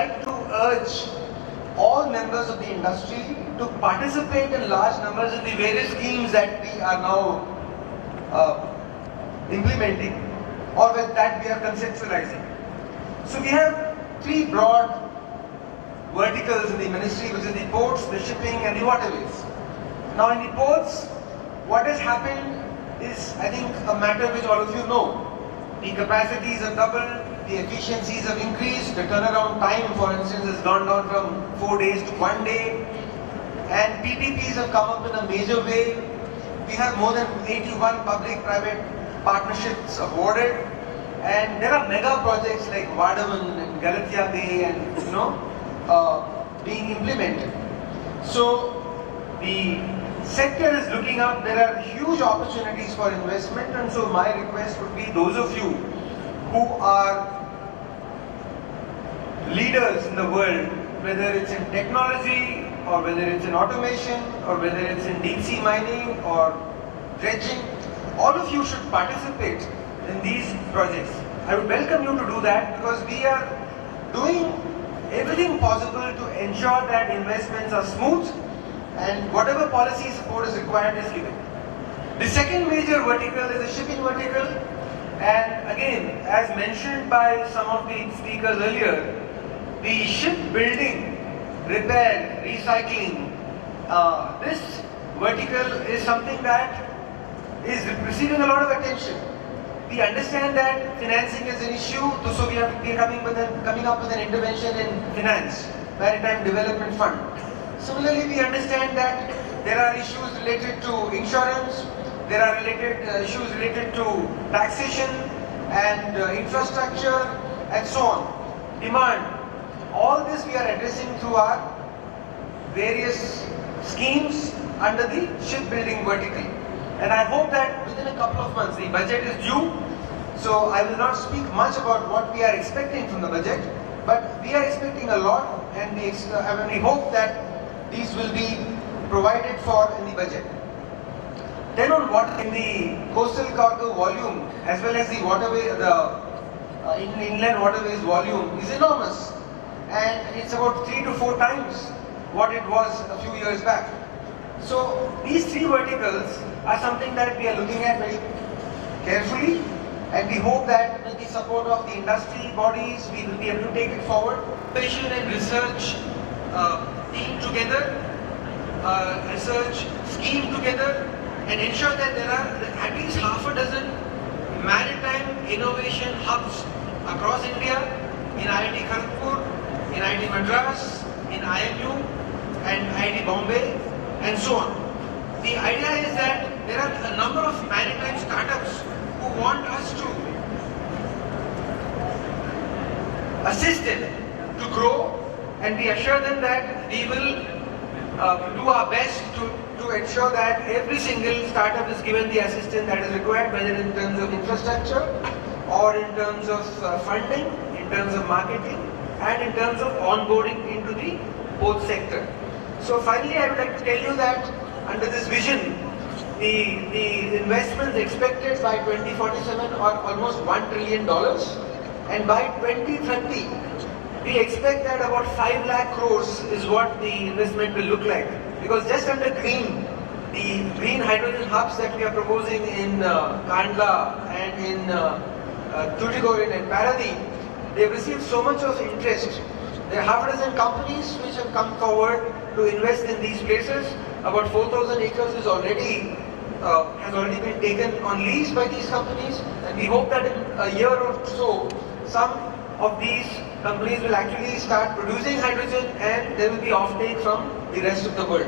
like to urge all members of the industry to participate in large numbers in the various schemes that we are now implementing or with that we are conceptualizing. So we have three broad verticals in the ministry, which is the ports, the shipping and the waterways. Now in the ports, what has happened is, I think, a matter which all of you know. The capacities have doubled, the efficiencies have increased, the turnaround time, for instance, has gone down from 4 days to 1 day, and PPPs have come up in a major way. We have more than 81 public-private partnerships awarded, and there are mega projects like Vardaman and Galathia Bay and being implemented. So the sector is looking up. There are huge opportunities for investment, and so my request would be those of you who are leaders in the world, whether it's in technology or whether it's in automation or whether it's in deep sea mining or dredging, all of you should participate in these projects. I would welcome you to do that, because we are doing everything possible to ensure that investments are smooth and whatever policy support is required is given. The second major vertical is the shipping vertical, and again, as mentioned by some of the speakers earlier, the shipbuilding, repair, recycling, this vertical is something that is receiving a lot of attention. We understand that financing is an issue, so we are coming up with an intervention in finance, Maritime Development Fund. Similarly, we understand that there are issues related to insurance, there are issues related to taxation and infrastructure and so on. Demand. All this we are addressing through our various schemes under the shipbuilding vertical. And I hope that within a couple of months, the budget is due, so I will not speak much about what we are expecting from the budget, but we are expecting a lot, and we hope that these will be provided for in the budget. Then on water, in the coastal cargo volume as well as the waterway, inland waterways volume is enormous, and it's about 3 to 4 times what it was a few years back. So these three verticals are something that we are looking at very carefully, and we hope that with the support of the industry bodies, we will be able to take it forward. Innovation and research team together, research scheme together, and ensure that there are at least half a dozen maritime innovation hubs across India, in IIT Kharagpur, in IIT Madras, in IMU and IIT Bombay, and so on. The idea is that there are a number of maritime startups who want us to assist them to grow, and we assure them that we will do our best to ensure that every single startup is given the assistance that is required, whether in terms of infrastructure or in terms of funding, in terms of marketing, and in terms of onboarding into the port sector. So finally, I would like to tell you that under this vision, the investments expected by 2047 are almost $1 trillion, and by 2030, we expect that about 5 lakh crores is what the investment will look like. Because just under green, the green hydrogen hubs that we are proposing in Kandla and in Tuticorin and Paradip, they have received so much of interest. There are half a dozen companies which have come forward to invest in these places. About 4,000 acres is has already been taken on lease by these companies, and we hope that in a year or so, some of these companies will actually start producing hydrogen, and there will be offtake from the rest of the world.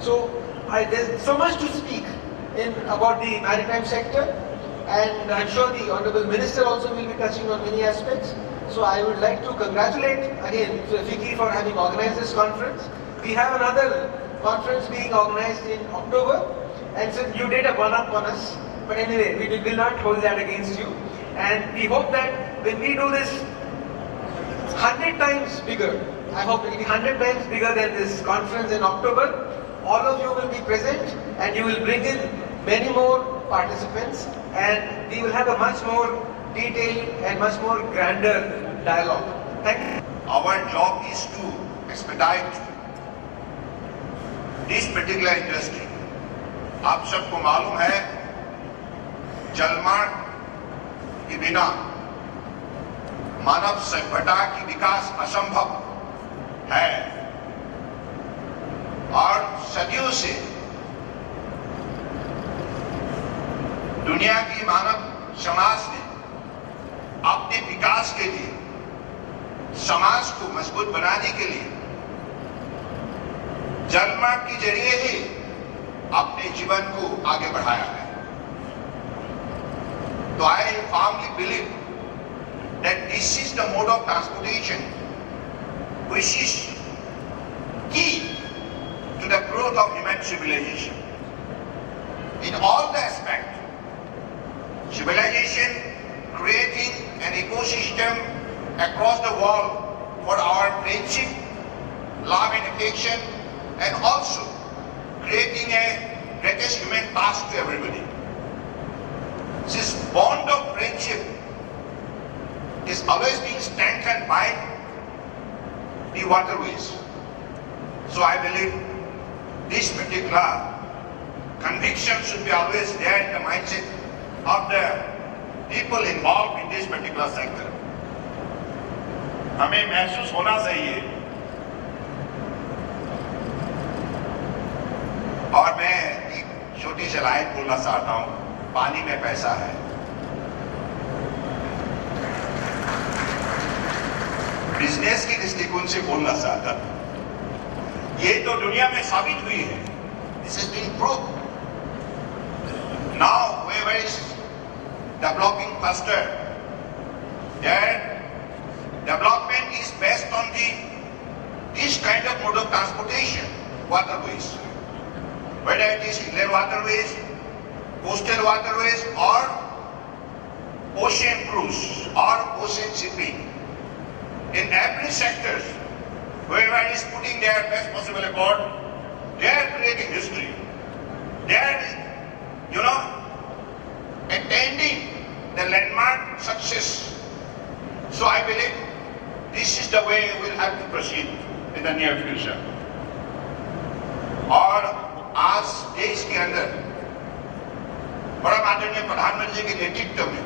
So there's so much to speak about the maritime sector, and I'm sure the Honorable Minister also will be touching on many aspects. So I would like to congratulate again FICCI for having organized this conference. We have another conference being organized in October, and so you did a one-up on us, but anyway, we will not hold that against you. And we hope that when we do this 100 times bigger, I hope it will be 100 times bigger than this conference in October, all of you will be present, and you will bring in many more participants, and we will have a much more detailed and much more grander dialogue. Thank you. Our job expedite this particular industry. आप सबको मालूम है जलमार्ग के बिना मानव सभ्यता की विकास असंभव है और सदियों से दुनिया की मानव समाज ने अपने विकास के लिए, समाज को मजबूत बनाने के लिए जलमार्ग के जरिए ही अपने जीवन को आगे बढ़ाया है। तो I firmly believe that this is the mode of transportation which is key to the growth of human civilization. In all the aspects, civilization creating an ecosystem across the world for our friendship, love and affection, and also creating a greatest human task to everybody. This bond of friendship is always being strengthened by the waterways. So I believe this particular conviction should be always there in the mindset of the people involved in this particular sector. हमें महसूस होना चाहिए और मैं एक छोटी सी line बोलना चाहता हूं, पानी में पैसा है। बिजनेस के दृष्टिकोण से बोलना चाहता हूं, ये तो दुनिया में साबित हुई है। This has been proved. Now whoever is developing faster, their development is based on this kind of mode of transportation, waterways. Whether it is inland waterways, coastal waterways, or ocean cruise or ocean shipping. In every sector, whoever is putting their best possible effort, they are creating history. They are, attaining the landmark success. So I believe this is the way we'll have to proceed in the near future. और आज देश के अंदर बड़ा आदरणीय प्रधानमंत्री जी के नेतृत्व में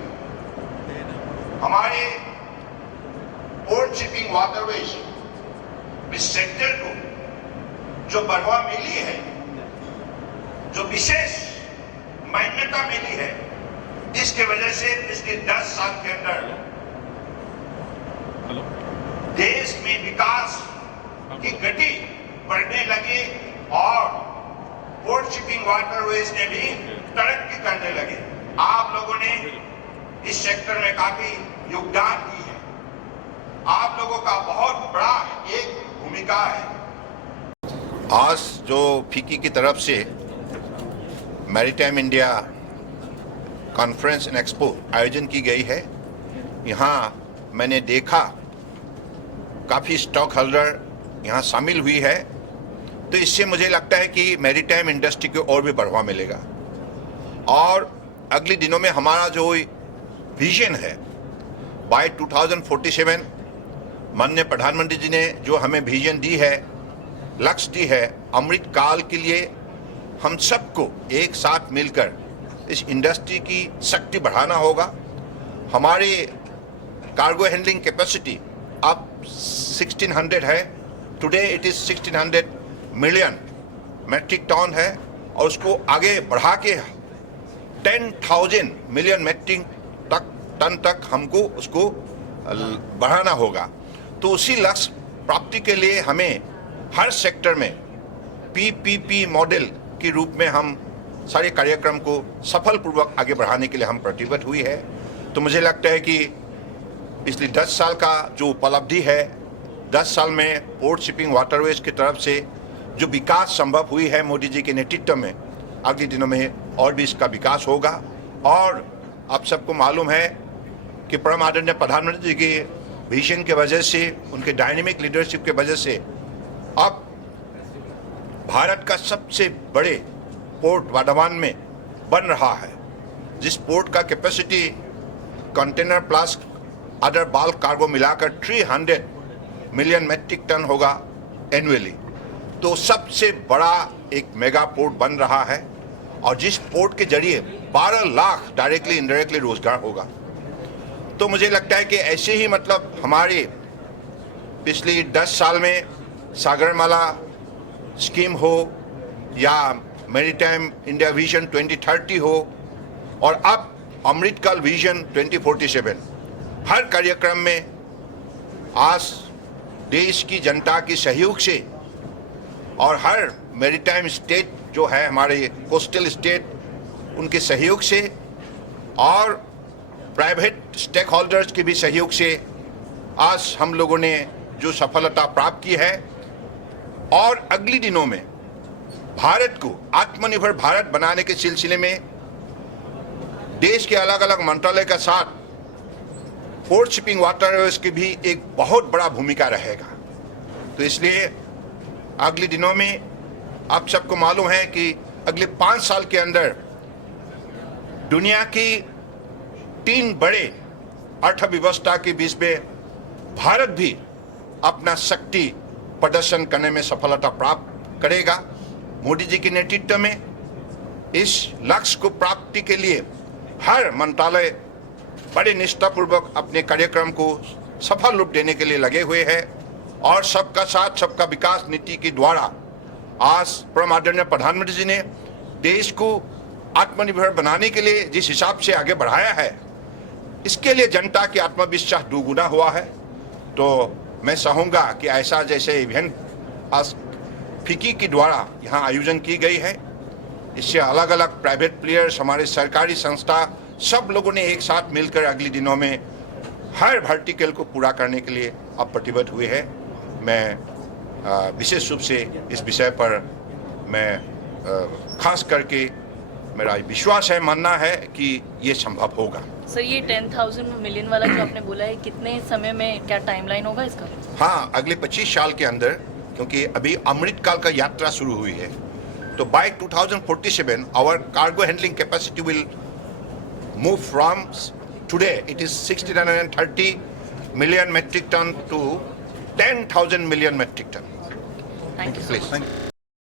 हमारे पोर्ट शिपिंग वाटरवेज इस सेक्टर को जो बढ़ावा मिली है, जो विशेष मान्यता मिली है, इसके वजह से पिछले 10 साल के अंदर देश में विकास की गति बढ़ने लगी और पोर्ट शिपिंग वाटरवेज ने भी तरक्की करने लगे। आप लोगों ने इस सेक्टर में काफी योगदान दी है, आप लोगों का बहुत बड़ा एक भूमिका है। आज जो फिक्की की तरफ से maritime India conference and expo आयोजन की गई है, यहाँ मैंने देखा काफ़ी स्टॉक होल्डर यहाँ शामिल हुई है, तो इससे मुझे लगता है कि मैरीटाइम इंडस्ट्री को और भी बढ़ावा मिलेगा। और अगले दिनों में हमारा जो विजन है बाय 2047, माननीय प्रधानमंत्री जी ने जो हमें विजन दी है, लक्ष्य दी है, अमृत काल के लिए हम सबको एक साथ मिलकर इस इंडस्ट्री की शक्ति बढ़ाना होगा। हमारे कार्गो हैंडलिंग कैपेसिटी अब 1600 है, today it is 1600 million metric ton है, और उसको आगे बढ़ा के 10,000 मिलियन मैट्रिक टन तक हमको उसको बढ़ाना होगा। तो उसी लक्ष्य प्राप्ति के लिए हमें हर सेक्टर में पीपीपी मॉडल के रूप में हम सारे कार्यक्रम को सफलपूर्वक आगे बढ़ाने के लिए हम प्रतिबद्ध हुई है। तो मुझे लगता है कि पिछले 10 साल का जो उपलब्धि है, 10 साल में पोर्ट शिपिंग वाटरवेज की तरफ से जो विकास संभव हुई है मोदी जी के नेतृत्व में, अगले दिनों में और भी इसका विकास होगा। और आप सबको मालूम है कि परम आदरणीय प्रधानमंत्री जी के विजन के वजह से, उनके डायनेमिक लीडरशिप के वजह से अब भारत का सबसे बड़े पोर्ट वर्धमान में बन रहा है, जिस पोर्ट का capacity container plus other bulk cargo मिलाकर 300 मिलियन मैट्रिक टन होगा। एनुअली। तो सबसे बड़ा एक मेगा पोर्ट बन रहा है और जिस पोर्ट के जरिए 12 लाख डायरेक्टली इनडायरेक्टली रोजगार होगा। तो मुझे लगता है कि ऐसे ही मतलब हमारे पिछली 10 साल में सागरमाला स्कीम हो या मैरीटाइम इंडिया विजन 2030 हो और अब अमृतकाल विजन 2047, हर कार्यक्रम में आज देश की जनता के सहयोग से और हर मैरीटाइम स्टेट जो है हमारे कोस्टल स्टेट उनके सहयोग से और प्राइवेट स्टेक होल्डर्स के भी सहयोग से आज हम लोगों ने जो सफलता प्राप्त की है और अगले दिनों में भारत को आत्मनिर्भर भारत बनाने के सिलसिले में देश के अलग अलग मंत्रालय के साथ पोर्ट शिपिंग वाटरवेज की भी एक बहुत बड़ा भूमिका रहेगा। तो इसलिए अगले दिनों में आप सबको मालूम है कि अगले 5 साल के अंदर दुनिया की 3 बड़े अर्थव्यवस्था के बीच में भारत भी अपना शक्ति प्रदर्शन करने में सफलता प्राप्त करेगा। मोदी जी के नेतृत्व में इस लक्ष्य को प्राप्ति के लिए हर मंत्रालय बड़े निष्ठापूर्वक अपने कार्यक्रम को सफल रूप देने के लिए लगे हुए हैं और सबका साथ सबका विकास नीति के द्वारा आज परम आदरणीय प्रधानमंत्री जी ने देश को आत्मनिर्भर बनाने के लिए जिस हिसाब से आगे बढ़ाया है, इसके लिए जनता की आत्मविश्वास दोगुना हुआ है। तो मैं चाहूँगा कि ऐसा जैसे इवेंट आज फिक्की के द्वारा यहाँ आयोजन की गई है, इससे अलग अलग प्राइवेट प्लेयर्स, हमारे सरकारी संस्था, सब लोगों ने एक साथ मिलकर अगले दिनों में हर वर्टिकल को पूरा करने के लिए अब प्रतिबद्ध हुए हैं। मैं विशेष रूप से इस विषय पर मैं खास करके मेरा विश्वास है, मानना है कि ये संभव होगा। सर, ये 10,000 मिलियन वाला जो आपने बोला है, कितने समय में क्या टाइमलाइन होगा इसका? हाँ, अगले 25 साल के अंदर, क्योंकि अभी अमृतकाल का यात्रा शुरू हुई है, तो by 2047 our cargo handling capacity will move from today it is 1,630 million metric ton to 10,000 million metric ton. Thank you so Please. much. Thank you.